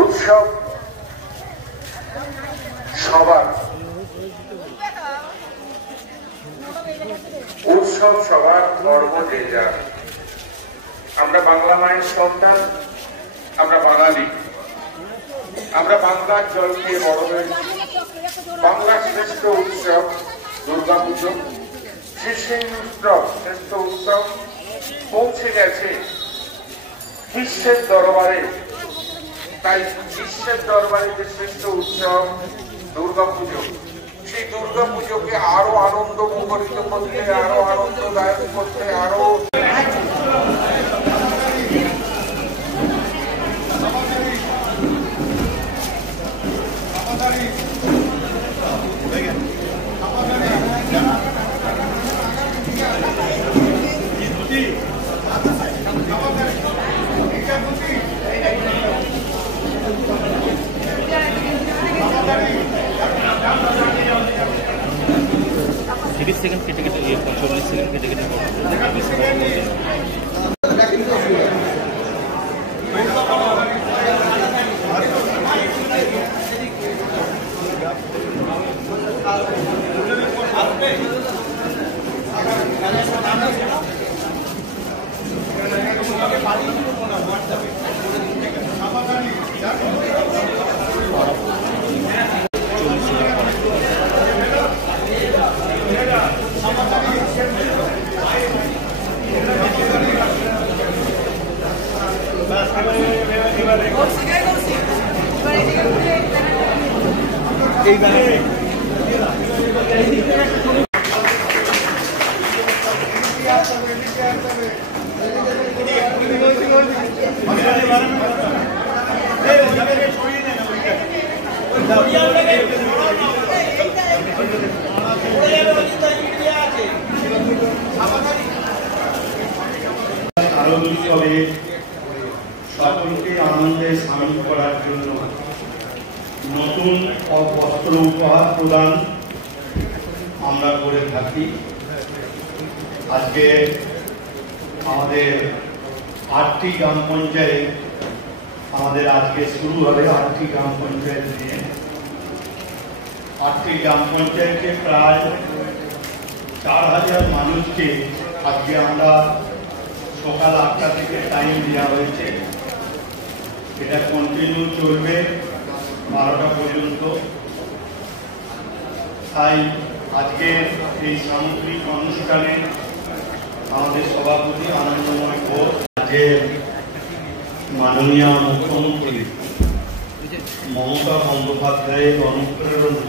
উৎসব সবার গর্ব যে যার। আমরা বাংলা মায়ের সন্তান, আমরা বাঙালি, আমরা বাংলার জল খেয়ে বড় হয়েছি। বাংলার শ্রেষ্ঠ উৎসব দুর্গাপুজো, সেই শ্রেষ্ঠ উৎসব পৌঁছে গেছে বিশ্বের দরবারে। তাই বিশ্বের দরবারে যে শ্রেষ্ঠ উৎসব দুর্গাপুজো, সেই দুর্গাপুজোকে আরো আনন্দ মুখরিত করতে, আরো আনন্দদায়ক করতে, আরো सेकंड केटे केटे 40 सेकंड केटे केटे সকলকে আনন্দে সামিল করার জন্য নতুন বস্ত্র উপহার প্রদান আমরা করে থাকি। আজকে আমাদের 8টি গ্রাম পঞ্চায়েত, আমাদের আজকে শুরু হবে 8টি গ্রাম পঞ্চায়েত নিয়ে। 8টি গ্রাম পঞ্চায়েতে প্রায় 4000 মানুষকে আজকে আমরা সকাল 8টা থেকে টাইম দেওয়া হয়েছে। এটা কন্টিনিউ চলবে 12টা পর্যন্ত। তাই আজকে এই সামগ্রিক অনুষ্ঠানে আমাদের সভাপতি আনন্দময় ঘোষ, রাজ্যের মাননীয় মুখ্যমন্ত্রী মমতা বন্দ্যোপাধ্যায়ের অনুপ্রেরণা